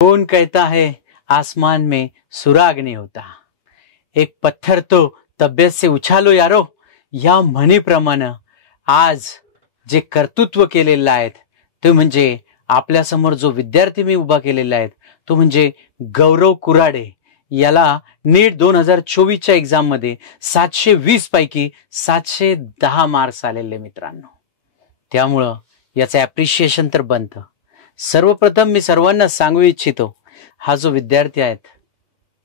कौन कहता है आसमान में सुराग नहीं होता, एक पत्थर तो तब्येत से उछालो यारो, या म्हणीप्रमाणे आज जे कर्तृत्व केलेलं आहे ते म्हणजे आपल्यासमोर जो विद्यार्थी मी उभा केलेला आहे तो म्हणजे गौरव कुराडे. याला नीट 2024च्या एक्झाम मध्ये 720 पैकी 710 मार्क्स आलेले मित्रांनो. त्यामुळं याचं ॲप्रिशिएशन तर बनतं. सर्वप्रथम मी सर्वांना सांगू इच्छितो, हा जो विद्यार्थी आहेत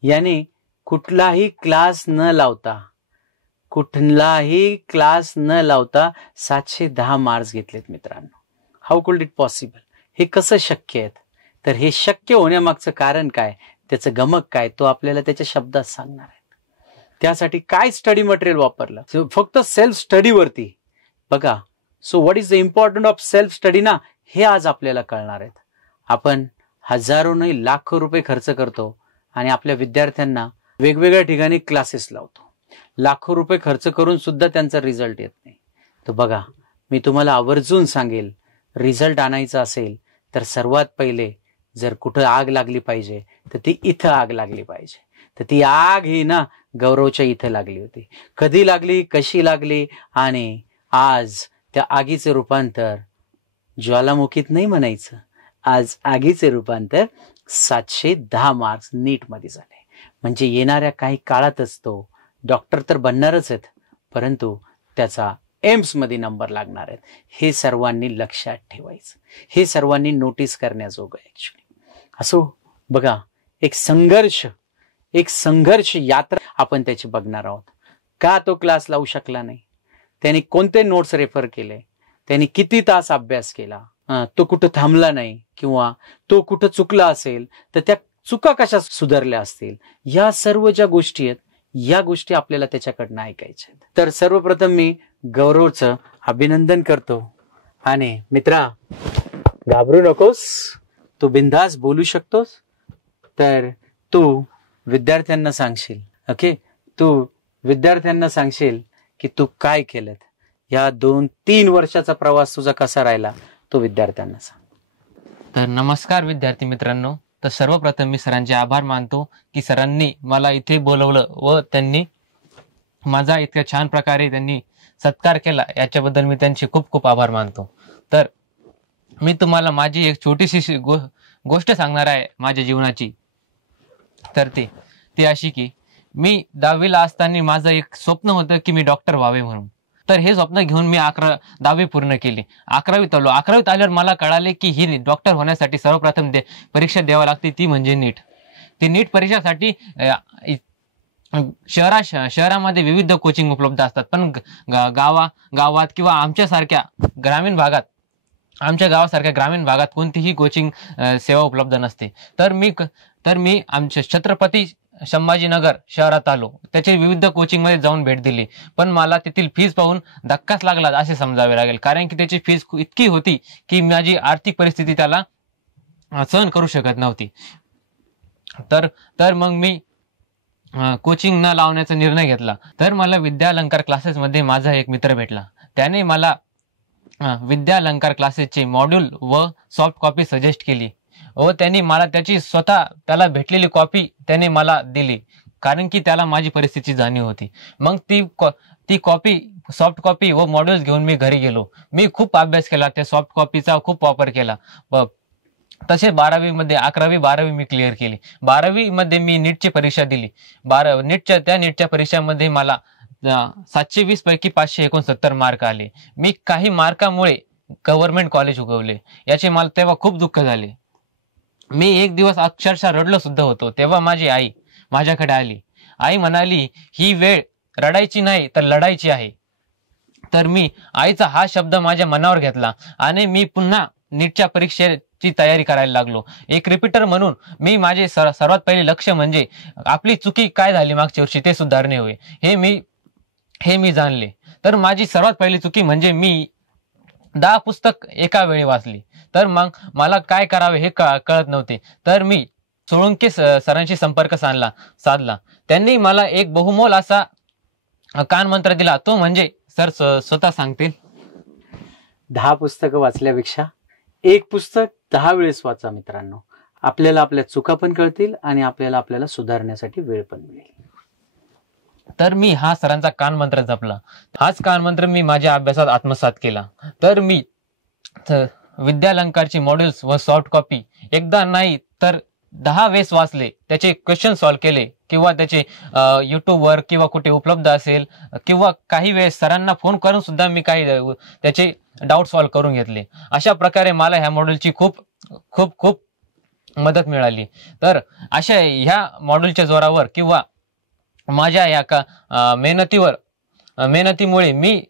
याने कुठलाही क्लास न लावता 710 मार्क्स घेतलेत मित्रांनो. हाऊ कुड इट पॉसिबल? हे कसं शक्य आहे? तर हे शक्य होण्यामागचं कारण काय, त्याचं गमक काय, तो आपल्याला त्याच्या शब्दात सांगणार आहे. त्यासाठी काय स्टडी मटेरियल वापरलं, फक्त सेल्फ स्टडीवरती बघा. So what is the important of self study ना, हे आज आपल्याला कळणार आहेत. आपण हजारो नाही लाखो रुपये खर्च करतो आणि आपल्या विद्यार्थ्यांना वेगवेगळ्या ठिकाणी क्लासेस लावतो. लाखो रुपये खर्च करून सुद्धा त्यांचा रिझल्ट येत नाही. तर बघा, मी तुम्हाला आवर्जून सांगेल, रिझल्ट आणायचा असेल तर सर्वात पहिले जर कुठं आग लागली पाहिजे तर ती इथं आग लागली पाहिजे. तर ती आग ही ना गौरवच्या इथं लागली होती. कधी लागली, कशी लागली, आणि आज त्या आगीचे रूपांतर ज्वालामुखीत नाही म्हणायचं, आज आगीचे रूपांतर 710 मार्क्स नीट मध्ये झाले. म्हणजे येणाऱ्या काही काळातच तो डॉक्टर तर बनणारच आहेत, परंतु त्याचा एम्स मध्ये नंबर लागणार आहेत. हे सर्वांनी लक्षात ठेवायचं, हे सर्वांनी नोटीस करण्याजोगं ऍक्च्युली. असो बघा, एक संघर्ष यात्रा आपण त्याची बघणार आहोत. का तो क्लास लावू शकला नाही, त्याने कोणते नोट्स रेफर केले, त्याने किती तास अभ्यास केला, तो कुठं थांबला नाही, किंवा तो कुठं चुकला असेल तर त्या चुका कशा सुधारल्या असतील, या सर्व ज्या गोष्टी आहेत या गोष्टी आपल्याला त्याच्याकडनं ऐकायच्या आहेत. तर सर्वप्रथम मी गौरवचं अभिनंदन करतो. आणि मित्रा, घाबरू नकोस, तू बिनधास्त बोलू शकतोस. तर तू विद्यार्थ्यांना सांगशील, ओके, तू विद्यार्थ्यांना सांगशील की तू काय केलं, या 2-3 वर्षाचा प्रवास तुझा कसा राहिला, तो विद्यार्थ्यांना सांग. तर नमस्कार विद्यार्थी मित्रांनो. तर सर्वप्रथम मी सरांचे आभार मानतो की सरांनी मला इथे बोलवलं व त्यांनी माझा इतक्या छान प्रकारे त्यांनी सत्कार केला, याच्याबद्दल मी त्यांचे खूप खूप आभार मानतो. तर मी तुम्हाला माझी एक छोटीशी गोष्ट सांगणार आहे माझ्या जीवनाची. तर ती अशी की मी 10वीला असताना माझं एक स्वप्न होतं की मी डॉक्टर व्हावे म्हणून. तर हे स्वप्न घेऊन मी 10वी पूर्ण केली. 11वीत आलो. 11वीत आल्यावर मला कळाले की ही डॉक्टर होण्यासाठी सर्वप्रथम परीक्षा द्यावी लागते, ती म्हणजे नीट. ती नीट परीक्षेसाठी शहरामध्ये विविध कोचिंग उपलब्ध असतात, पण गावात किंवा आमच्या गावासारख्या ग्रामीण भागात कोणतीही कोचिंग सेवा उपलब्ध नसते. तर मी आमच्या छत्रपती संभाजीनगर शहरात आलो. त्याचे विविध कोचिंग मध्ये जाऊन भेट दिली, पण मला तेथील फीस पाहून धक्काच लागला असे समजावे लागेल. कारण की त्याची फीस इतकी होती की माझी आर्थिक परिस्थिती त्याला सहन करू शकत नव्हती. तर मग मी कोचिंग न लावण्याचा निर्णय घेतला. तर मला विद्यालंकार क्लासेसमध्ये माझा एक मित्र भेटला. त्याने मला विद्यालंकार क्लासेसचे मॉड्यूल व सॉफ्ट कॉपी सजेस्ट केली व त्यांनी मला त्याला भेटलेली कॉपी त्याने मला दिली, कारण की त्याला माझी परिस्थितीची जाणीव होती. मग ती कॉपी, सॉफ्ट कॉपी व मॉड्यूल्स घेऊन मी घरी गेलो. मी खूप अभ्यास केला, त्या सॉफ्ट कॉपीचा खूप वापर केला. तसे 11वी-12वी मी क्लिअर केली. 12वी मी नीटची परीक्षा दिली. नीटच्या परीक्षेमध्ये मला 720 पैकी 569 मार्क आले. मी काही मार्कामुळे गव्हर्नमेंट कॉलेज उगवले, याचे मला तेव्हा खूप दुःख झाले. मी एक दिवस अक्षरशः रडलो सुद्धा होतो. तेव्हा माझी आई माझ्याकडे आली. आई म्हणाली, ही वेळ रडायची नाही तर लढायची आहे. तर मी आईचा हा शब्द माझ्या मनावर घेतला आणि मी पुन्हा नीटच्या परीक्षेची तयारी करायला लागलो. एक रिपीटर म्हणून मी माझे सर्वात पहिले लक्ष म्हणजे आपली चुकी काय झाली मागच्या वर्षी ते सुधारणे होय, हे मी जाणले. तर माझी सर्वात पहिली चुकी म्हणजे मी 10 पुस्तक एका वेळी वाचली. तर मग मला काय करावे हे कळत नव्हते. तर मी सोळंके सरांशी संपर्क साधला. त्यांनी मला एक बहुमोल असा कानमंत्र दिला, तो म्हणजे सर स्वतः सांगतील, 10 पुस्तकं वाचल्यापेक्षा एक पुस्तक 10 वेळेस वाचा मित्रांनो. आपल्याला आपल्या चुका पण कळतील आणि आपल्याला सुधारण्यासाठी वेळ पण मिळेल. तर मी हा सरांचा कानमंत्र जपला. हाच कानमंत्र मी माझ्या अभ्यासात आत्मसात केला. तर मी विद्यालंकारची मॉड्यूल्स व सॉफ्ट कॉपी एकदा नाही तर 10 वेळेस वाचले, त्याचे क्वेश्चन सॉल्व्ह केले किंवा त्याचे युट्यूबवर किंवा कुठे उपलब्ध असेल किंवा काही वेळेस सरांना फोन करून सुद्धा मी काही त्याचे डाऊट सॉल्व्ह करून घेतले. अशा प्रकारे मला ह्या मॉड्यूलची खूप खूप खूप मदत मिळाली. तर अशा ह्या मॉड्यूलच्या जोरावर किंवा माझ्या या मेहनतीमुळे मी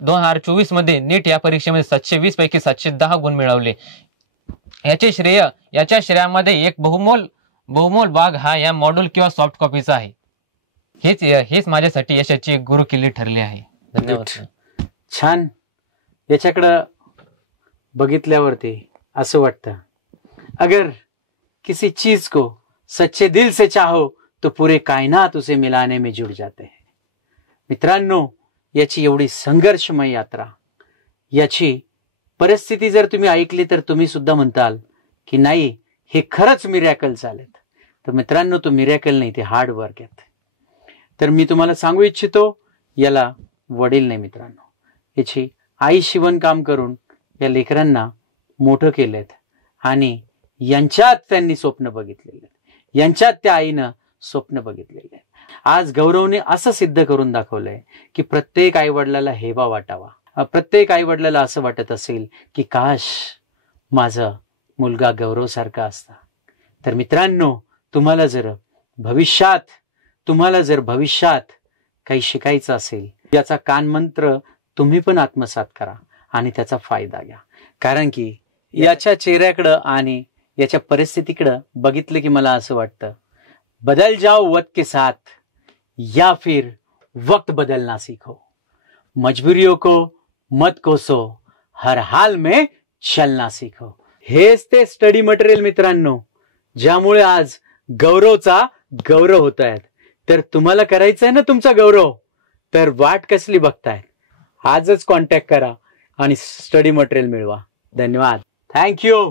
2024 मध्ये नीट या परीक्षेमध्ये 720 पैकी 710 गुण मिळवले. याच्या श्रेयामध्ये एक बहुमोल भाग हा या मॉड्यूल किंवा सॉफ्ट कॉपीचा आहे. हेच माझ्यासाठी यशाची गुरुकिल्ली ठरली आहे. धन्यवाद. छान. याच्याकडं बघितल्यावरती असं वाटतं, अगर किसी चीज को सच्चे दिल से चाहो तो पूरे कायनात उसे मिलाने में जुड़ जाते हैं. मित्रांनो, याची एवढी संघर्षमय यात्रा, याची परिस्थिती जर तुम्ही ऐकली तर तुम्ही सुद्धा म्हणताल की नाही, हे खरंच मिरॅकल झालेत. तर मित्रांनो, तो मिरॅकल नाही, ते हार्ड वर्क आहेत. तर मी तुम्हाला सांगू इच्छितो, याला वडील नाही मित्रांनो, याची आई शिवणकाम करून या लेकरांना मोठं केलेत आणि यांच्यात त्यांनी स्वप्न बघितलेले, यांच्यात त्या आईनं स्वप्न बघितलेले. आज गौरवने असं सिद्ध करून दाखवलंय की प्रत्येक आईवडिलाला हेवा वाटावा. प्रत्येक आईवडिलाला असं वाटत असेल की काश माझा मुलगा गौरवसारखा असता. तर मित्रांनो, तुम्हाला जर भविष्यात काही शिकायचं असेल, याचा कानमंत्र तुम्ही पण आत्मसात करा आणि त्याचा फायदा घ्या. कारण की याच्या चेहऱ्याकडं आणि याच्या परिस्थितीकडं बघितलं की मला असं वाटतं, बदल जाओ वक्त के साथ या फिर वक्त बदलना सीखो. मजबूरियों को मत कोसो, हर हाल में चलना सीखो. हेच ते स्टडी मटेरियल मित्रांनो, ज्यामुळे आज गौरवचा गौरव होत आहेत. तर तुम्हाला करायचं आहे ना तुमचा गौरव, तर वाट कसली बघताय? आजच कॉन्टॅक्ट करा आणि स्टडी मटेरियल मिळवा. धन्यवाद. थँक्यू.